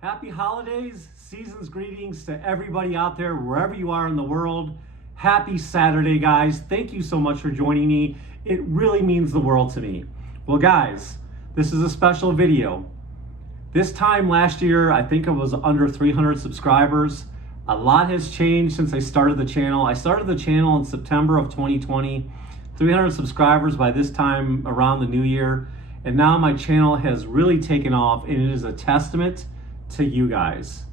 Happy holidays, season's greetings to everybody out there, wherever you are in the world. Happy Saturday, guys. Thank you so much for joining me. It really means the world to me. Well, guys, this is a special video. This time last year, I think I was under 300 subscribers. A lot has changed since I started the channel. I started the channel in September of 2020. 300 subscribers by this time around the new year. And now my channel has really taken off, and it is a testament to you guys.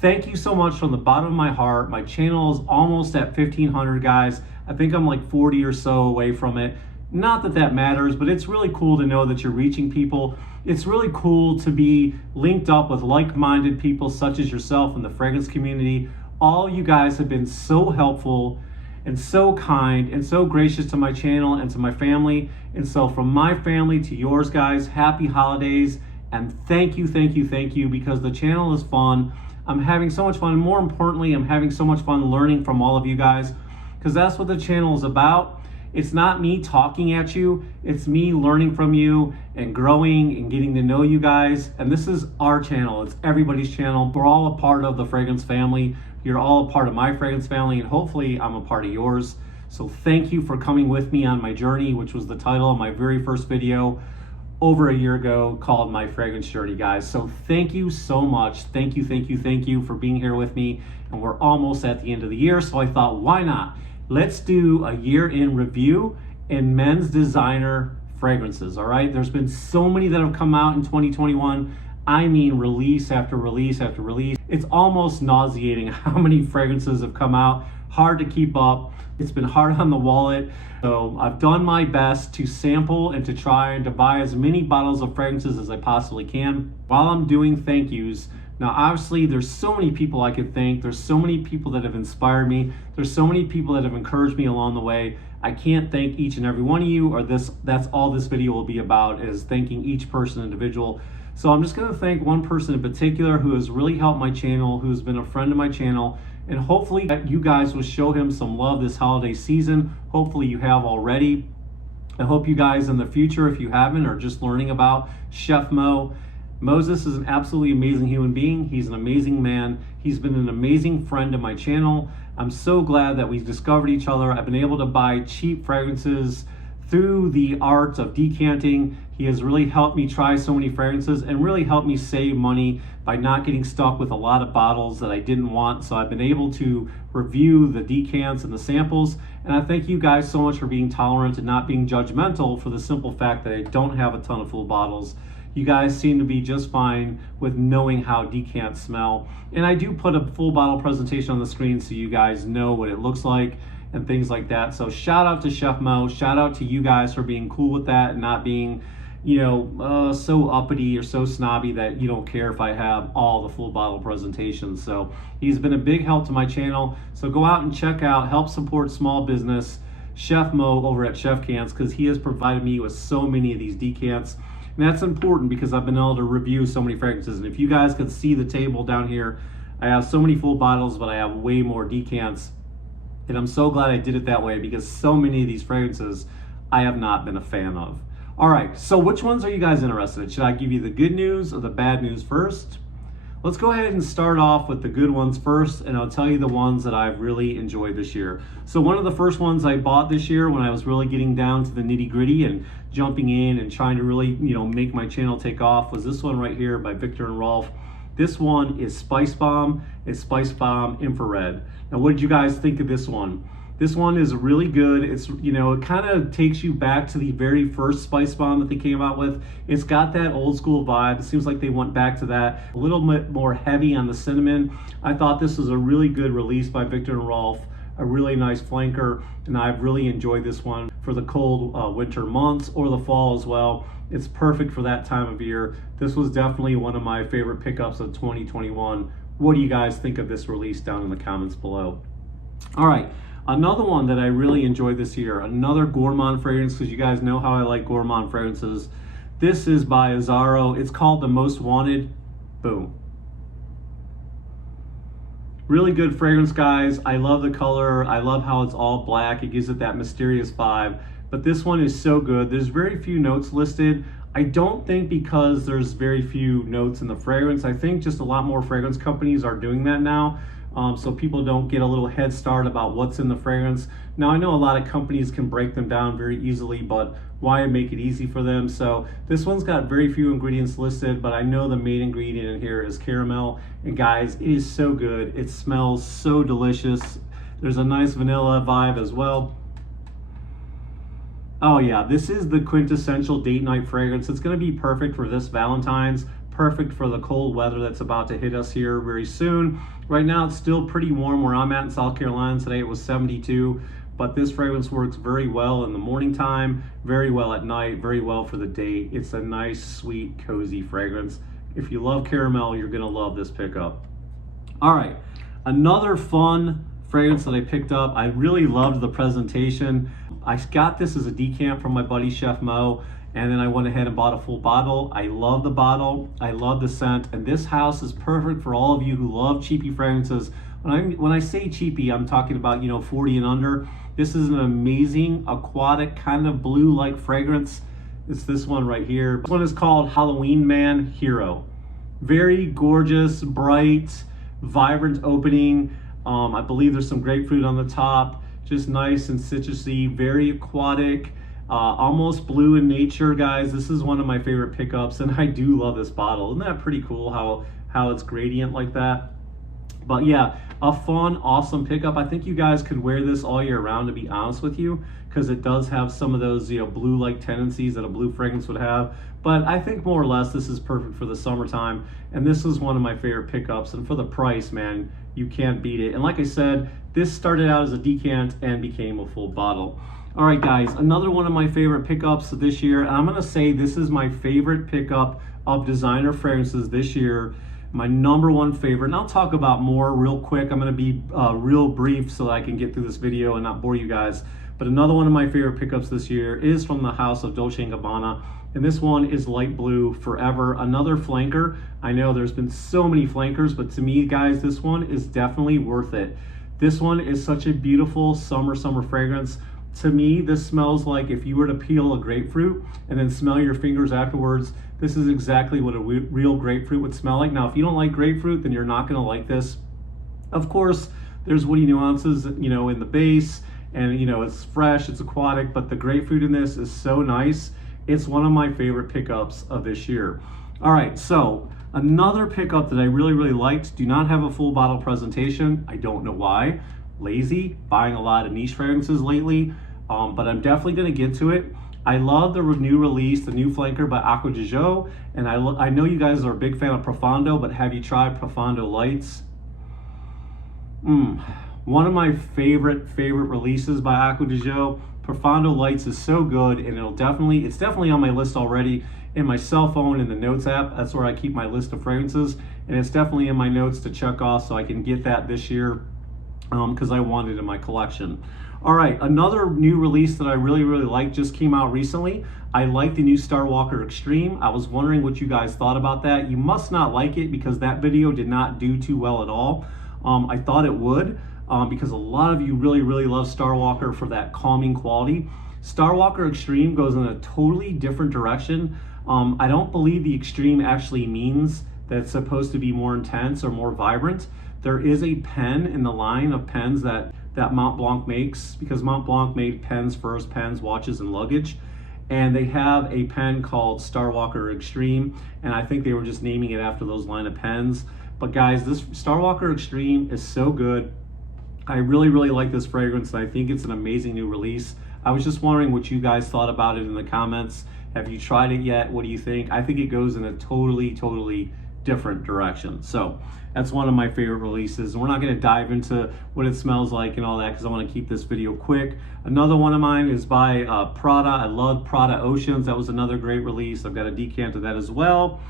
Thank you so much from the bottom of my heart. My channel is almost at 1,500, guys. I think I'm like 40 or so away from it. Not that that matters, but it's really cool to know that you're reaching people. It's really cool to be linked up with like-minded people such as yourself in the fragrance community. All you guys have been so helpful and so kind and so gracious to my channel and to my family. And so from my family to yours, guys, happy holidays. And thank you, because the channel is fun. I'm having so much fun. More importantly, I'm having so much fun learning from all of you guys, because that's what the channel is about. It's not me talking at you. It's me learning from you and growing and getting to know you guys. And this is our channel. It's everybody's channel. We're all a part of the fragrance family. You're all a part of my fragrance family, and hopefully I'm a part of yours. So thank you for coming with me on my journey, which was the title of my very first video over a year ago, called My Fragrance Journey, guys. So thank you so much. Thank you for being here with me. And we're almost at the end of the year, so I thought, why not? Let's do a year in review in men's designer fragrances, all right? There's been so many that have come out in 2021. I mean, release after release after release. It's almost nauseating how many fragrances have come out. Hard to keep up. It's been hard on the wallet. So I've done my best to sample and to try and to buy as many bottles of fragrances as I possibly can while I'm doing thank yous. Now, obviously, there's so many people I could thank. There's so many people that have inspired me. There's so many people that have encouraged me along the way. I can't thank each and every one of you, or that's all this video will be about, is thanking each person individual. So I'm just gonna thank one person in particular who has really helped my channel, who's been a friend of my channel, and hopefully you guys will show him some love this holiday season. Hopefully you have already. I hope you guys in the future, if you haven't, are just learning about Chef Mo. Moses is an absolutely amazing human being. He's an amazing man. He's been an amazing friend to my channel. I'm so glad that we've discovered each other. I've been able to buy cheap fragrances through the art of decanting. He has really helped me try so many fragrances and really helped me save money by not getting stuck with a lot of bottles that I didn't want. So I've been able to review the decants and the samples. And I thank you guys so much for being tolerant and not being judgmental, for the simple fact that I don't have a ton of full bottles. You guys seem to be just fine with knowing how decants smell. And I do put a full bottle presentation on the screen so you guys know what it looks like and things like that. So shout out to Chef Mo. Shout out to you guys for being cool with that and not being, so uppity or so snobby that you don't care if I have all the full bottle presentations. So he's been a big help to my channel. So go out and check out, help support small business, Chef Mo over at Chef Cans, because he has provided me with so many of these decants. And that's important because I've been able to review so many fragrances. And if you guys could see the table down here, I have so many full bottles, but I have way more decants. And I'm so glad I did it that way, because so many of these fragrances I have not been a fan of. All right, so which ones are you guys interested in? Should I give you the good news or the bad news first? Let's go ahead and start off with the good ones first, and I'll tell you the ones that I've really enjoyed this year. So one of the first ones I bought this year when I was really getting down to the nitty-gritty and jumping in and trying to really, make my channel take off was this one right here by Viktor and Rolf. This one is Spice Bomb. It's Spice Bomb Infrared. Now, what did you guys think of this one? This one is really good. It's, it kind of takes you back to the very first Spice Bomb that they came out with. It's got that old school vibe. It seems like they went back to that. A little bit more heavy on the cinnamon. I thought this was a really good release by Viktor and Rolf. A really nice flanker, and I've really enjoyed this one for the cold winter months or the fall as well. It's perfect for that time of year. This was definitely one of my favorite pickups of 2021. What do you guys think of this release down in the comments below? All right, another one that I really enjoyed this year, another gourmand fragrance, because you guys know how I like gourmand fragrances. This is by Zaharoff. It's called The Most Wanted. Boom. Really good fragrance, guys. I love the color. I love how it's all black. It gives it that mysterious vibe. But this one is so good. There's very few notes listed. I don't think because there's very few notes in the fragrance. I think just a lot more fragrance companies are doing that now. So people don't get a little head start about what's in the fragrance. Now I know a lot of companies can break them down very easily, but why make it easy for them? So this one's got very few ingredients listed, but I know the main ingredient in here is caramel. And guys, it is so good. It smells so delicious. There's a nice vanilla vibe as well. Oh yeah, this is the quintessential date night fragrance. It's gonna be perfect for this Valentine's, perfect for the cold weather that's about to hit us here very soon. Right now it's still pretty warm where I'm at in South Carolina. Today it was 72, but this fragrance works very well in the morning time, very well at night, very well for the date. It's a nice, sweet, cozy fragrance. If you love caramel, you're gonna love this pickup. All right, another fun fragrance that I picked up. I really loved the presentation. I got this as a decant from my buddy Chef Mo, and then I went ahead and bought a full bottle. I love the bottle, I love the scent, and this house is perfect for all of you who love cheapie fragrances. When I say cheapie, I'm talking about, you know, 40 and under. This is an amazing aquatic kind of blue-like fragrance. It's this one right here. This one is called Halloween Man Hero. Very gorgeous, bright, vibrant opening. I believe there's some grapefruit on the top. Just nice and citrusy, very aquatic, almost blue in nature, guys. This is one of my favorite pickups, and I do love this bottle. Isn't that pretty cool how it's gradient like that? But yeah, a fun, awesome pickup. I think you guys could wear this all year round, to be honest with you, because it does have some of those, you know, blue-like tendencies that a blue fragrance would have. But I think more or less this is perfect for the summertime, and this is one of my favorite pickups. And for the price, man, you can't beat it. And like I said, this started out as a decant and became a full bottle. All right, guys, another one of my favorite pickups this year, and I'm gonna say this is my favorite pickup of designer fragrances this year. My number one favorite, and I'll talk about more real quick. I'm gonna be real brief so that I can get through this video and not bore you guys. But another one of my favorite pickups this year is from the house of Dolce&Gabbana, and this one is Light Blue Forever, another flanker. I know there's been so many flankers, but to me, guys, this one is definitely worth it. This one is such a beautiful summer fragrance. To me, this smells like if you were to peel a grapefruit and then smell your fingers afterwards. This is exactly what a real grapefruit would smell like. Now, if you don't like grapefruit, then you're not gonna like this. Of course, there's woody nuances, you know, in the base, and you know, it's fresh, it's aquatic, but the grapefruit in this is so nice. It's one of my favorite pickups of this year. All right, so another pickup that I really liked, do not have a full bottle presentation. I don't know why. Lazy, buying a lot of niche fragrances lately, but I'm definitely gonna get to it. I love the new release, the new flanker by Acqua di Gio, and I know you guys are a big fan of Profondo, but have you tried Profondo Lights? One of my favorite releases by Acqua di Gio. Profondo Lights is so good, and it's definitely on my list already in my cell phone in the notes app. That's where I keep my list of fragrances, and it's definitely in my notes to check off so I can get that this year because I want it in my collection. All right, another new release that I really like just came out recently. I like the new Starwalker Extreme. I was wondering what you guys thought about that. You must not like it because that video did not do too well at all. I thought it would because a lot of you really love Starwalker for that calming quality. Starwalker Extreme goes in a totally different direction. I don't believe the Extreme actually means that it's supposed to be more intense or more vibrant. There is a pen in the line of pens that Mont Blanc makes, because Mont Blanc made pens first, pens, watches, and luggage. And they have a pen called Starwalker Extreme, and I think they were just naming it after those line of pens. But guys, this Starwalker Extreme is so good. I really like this fragrance, and I think it's an amazing new release. I was just wondering what you guys thought about it in the comments. Have you tried it yet? What do you think? I think it goes in a totally different direction. So that's one of my favorite releases, and we're not going to dive into what it smells like and all that because I want to keep this video quick. Another one of mine is by Prada. I love Prada Oceans. That was another great release. I've got a decant of that as well.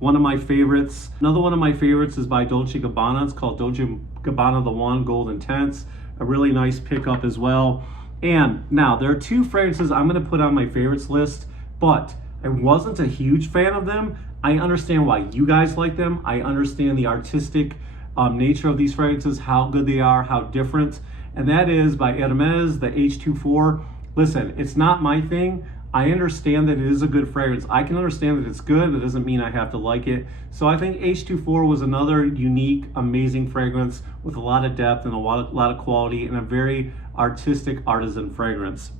One of my favorites, another one of my favorites is by Dolce&Gabbana. It's called Dolce&Gabbana The One Gold Intense. A really nice pickup as well. And now there are two fragrances I'm going to put on my favorites list, but I wasn't a huge fan of them. I understand why you guys like them. I understand the artistic nature of these fragrances, how good they are, how different. And that is by RMRS, the H24. Listen, it's not my thing. I understand that it is a good fragrance. I can understand that it's good. That doesn't mean I have to like it. So I think H24 was another unique, amazing fragrance with a lot of depth and a lot of quality and a very artistic artisan fragrance.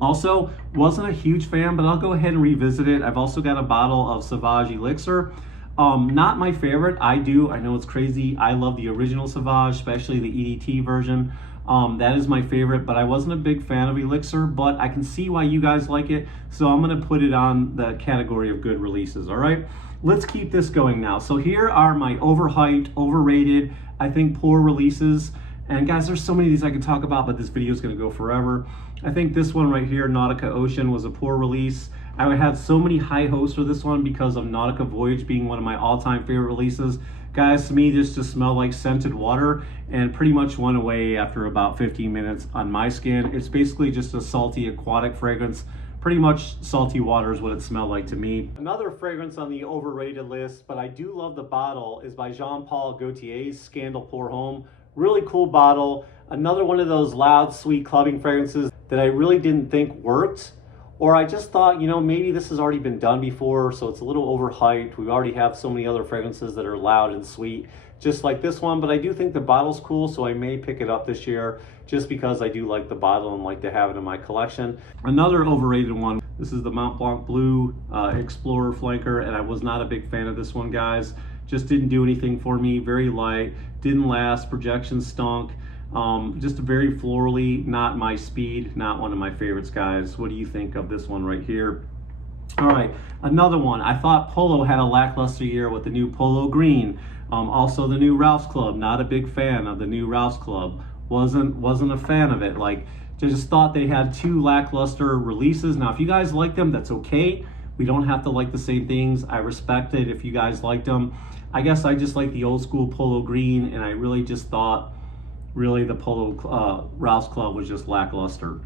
Also, wasn't a huge fan, but I'll go ahead and revisit it. I've also got a bottle of Sauvage Elixir. Not my favorite. I know it's crazy. I love the original Sauvage, especially the EDT version. That is my favorite, but I wasn't a big fan of Elixir, but I can see why you guys like it. So I'm gonna put it on the category of good releases, all right? Let's keep this going now. So here are my overhyped, overrated, I think poor releases. And guys, there's so many of these I could talk about, but this video is gonna go forever. I think this one right here, Nautica Ocean, was a poor release. I had so many high hopes for this one because of Nautica Voyage being one of my all-time favorite releases. Guys, to me, this just smelled like scented water and pretty much went away after about 15 minutes on my skin. It's basically just a salty aquatic fragrance. Pretty much salty water is what it smelled like to me. Another fragrance on the overrated list, but I do love the bottle, is by Jean-Paul Gaultier's Scandal Pour Homme. Really cool bottle. Another one of those loud, sweet clubbing fragrances that I really didn't think worked. Or I just thought, you know, maybe this has already been done before, so it's a little overhyped. We already have so many other fragrances that are loud and sweet, just like this one. But I do think the bottle's cool, so I may pick it up this year just because I do like the bottle and like to have it in my collection. Another overrated one, this is the Mont Blanc Bleu Explorer Flanker, and I was not a big fan of this one, guys. Just didn't do anything for me. Very light, didn't last, projections stunk. Just very florally, not my speed, not one of my favorites, guys. What do you think of this one right here? All right, another one. I thought Polo had a lackluster year with the new Polo Green. Also the new Ralph's Club. Not a big fan of the new Ralph's Club. Wasn't a fan of it. Like, just thought they had two lackluster releases. Now, if you guys like them, that's okay. We don't have to like the same things. I respect it if you guys liked them. I guess I just like the old school Polo Green, and I really just thought really the Polo Ralph's Club was just lackluster.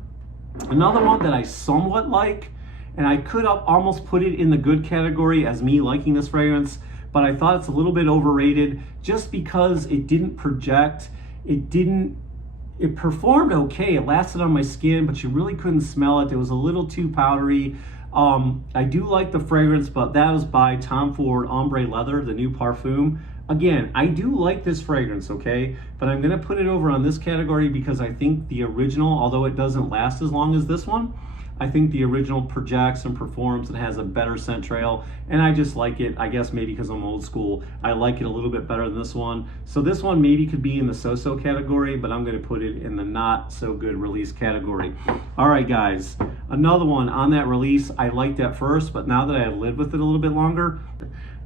Another one that I somewhat like, and I could almost put it in the good category as me liking this fragrance, but I thought it's a little bit overrated just because it didn't project. It performed okay. It lasted on my skin, but you really couldn't smell it. It was a little too powdery. I do like the fragrance, but that is by Tom Ford Ombre Leather, the new Perfume. Again, I do like this fragrance, okay? But I'm gonna put it over on this category because I think the original, although it doesn't last as long as this one, I think the original projects and performs and has a better scent trail, and I just like it. I guess maybe because I'm old school, I like it a little bit better than this one. So this one maybe could be in the so-so category, but I'm gonna put it in the not so good release category. All right, guys, another one on that release I liked at first, but now that I have lived with it a little bit longer,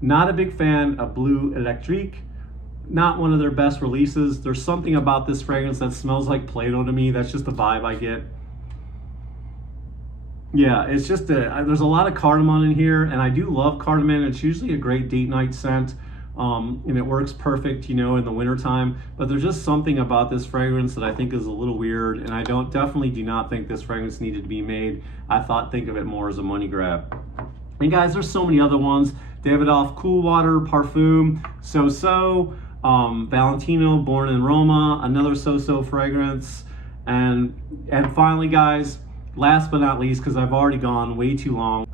not a big fan of Bleu Electrique. Not one of their best releases. There's something about this fragrance that smells like Play-Doh to me. That's just the vibe I get. Yeah, it's just there's a lot of cardamom in here, and I do love cardamom. It's usually a great date night scent, and it works perfect, you know, in the wintertime. But there's just something about this fragrance that I think is a little weird, and I definitely do not think this fragrance needed to be made. Think of it more as a money grab. And guys, there's so many other ones. Davidoff Cool Water, Parfum, So-So, Valentino, Born in Roma, another So-So fragrance. And finally, guys, last but not least, because I've already gone way too long,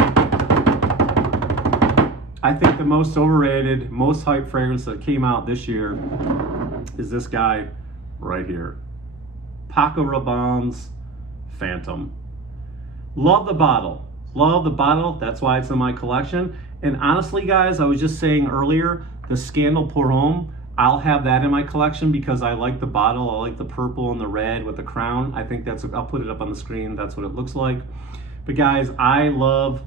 I think the most overrated, most hyped fragrance that came out this year is this guy right here. Paco Rabanne's Phantom. Love the bottle. Love the bottle. That's why it's in my collection. And honestly, guys, I was just saying earlier, the Scandal Pour Homme, I'll have that in my collection because I like the bottle. I like the purple and the red with the crown. I think I'll put it up on the screen. That's what it looks like. But guys, I love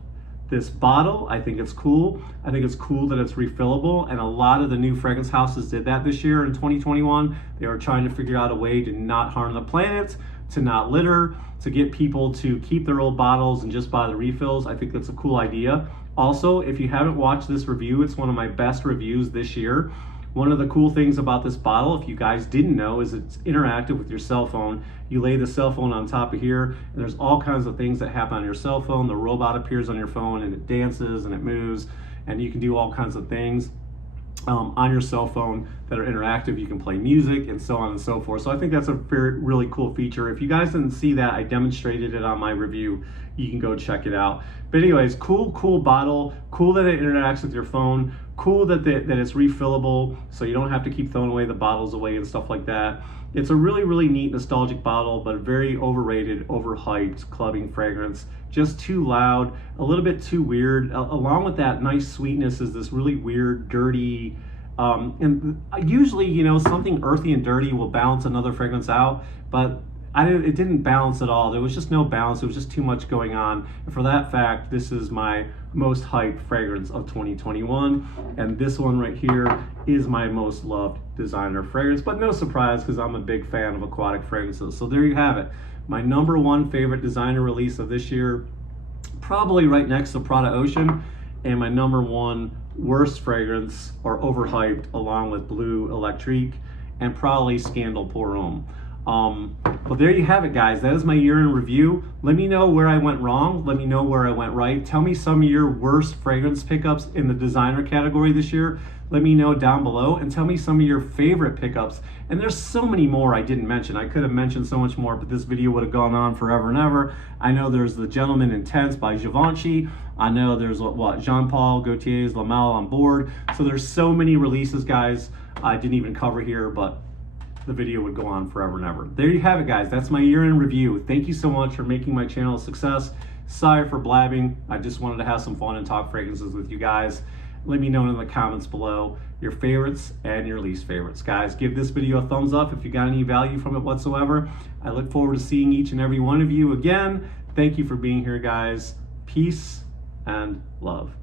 this bottle. I think it's cool. I think it's cool that it's refillable, and a lot of the new fragrance houses did that this year in 2021. They were trying to figure out a way to not harm the planet, to not litter, to get people to keep their old bottles and just buy the refills. I think that's a cool idea. Also, if you haven't watched this review, it's one of my best reviews this year. One of the cool things about this bottle, if you guys didn't know, is it's interactive with your cell phone. You lay the cell phone on top of here, and there's all kinds of things that happen on your cell phone. The robot appears on your phone, and it dances, and it moves, and you can do all kinds of things on your cell phone that are interactive. You can play music and so on and so forth. So I think that's a really cool feature. If you guys didn't see that, I demonstrated it on my review you can go check it out. But anyways, cool bottle, cool that it interacts with your phone, cool that it's refillable, so you don't have to keep throwing away the bottles away and stuff like that. It's a really neat nostalgic bottle, but very overrated, overhyped clubbing fragrance. Just too loud, a little bit too weird. Along with that nice sweetness is this really weird, dirty, and usually, you know, something earthy and dirty will balance another fragrance out, but it didn't balance at all. There was just no balance. It was just too much going on. And for that fact, this is my most hyped fragrance of 2021. And this one right here is my most loved designer fragrance. But no surprise, because I'm a big fan of aquatic fragrances. So there you have it. My #1 favorite designer release of this year, probably right next to Prada Ocean, and my #1 worst fragrance, or overhyped, along with Bleu Electrique, and probably Scandal Pour Homme. Well, there you have it, guys. That is my year in review. Let me know where I went wrong. Let me know where I went right. Tell me some of your worst fragrance pickups in the designer category this year. Let me know down below, and tell me some of your favorite pickups. And there's so many more I didn't mention. I could have mentioned so much more, but this video would have gone on forever and ever. I know there's The Gentleman Intense by Givenchy. I know there's Jean-Paul Gaultier's La Malle on Board. So there's so many releases, guys, I didn't even cover here, but the video would go on forever and ever. There you have it, guys. That's my year in review. Thank you so much for making my channel a success. Sorry for blabbing. I just wanted to have some fun and talk fragrances with you guys. Let me know in the comments below your favorites and your least favorites. Guys, give this video a thumbs up if you got any value from it whatsoever. I look forward to seeing each and every one of you again. Thank you for being here, guys. Peace and love.